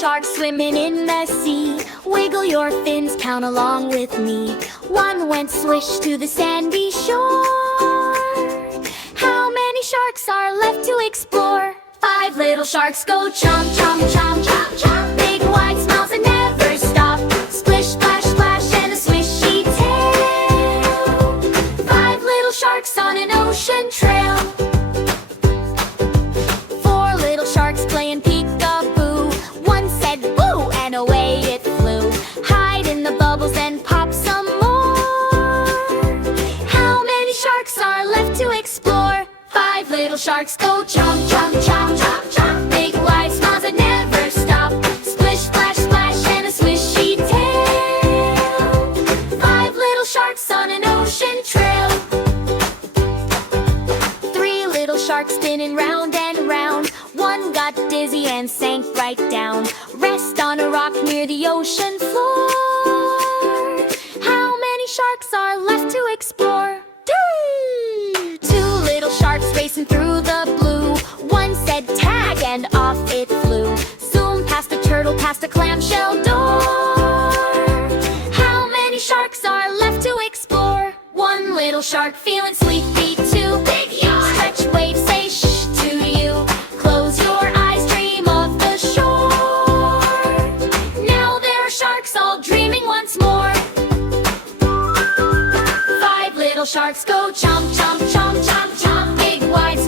sharks swimming in the sea. Wiggle your fins, count along with me. One went swish to the sandy shore. How many sharks are left to explore? 5 little sharks go chomp, chomp, chomp, chomp, chomp. Big wide smiles and never stop. Splish, splash, splash, and a swishy tail. 5 little sharks on an ocean trail. 4 little sharks playing peek-a-boo. One said boo, and away it flew. Hide in the bubbles and pop some more. How many sharks are left to explore? 5 little sharks go chomp, chomp, chomp, chomp, chomp. Big wide smiles that never stop. Splish, splash, splash, and a swishy tail. 5 little sharks on an ocean trail. 3 little sharks spinning round and round. One got dizzy and sank right down. Rest on a rock near the ocean floor. How many sharks are left to explore? 2 little sharks racing through the blue. One said tag and off it flew. Zoom past a turtle, past a clamshell door. How many sharks are left to explore? 1 little shark feeling sleepy too. Big yawn. Stretch, wave, say shh to you. Close your eyes, dream of the shore. Now there are sharks all dreaming once more. 5 little sharks go chomp, chomp, chomp, chomp, chomp. Big wide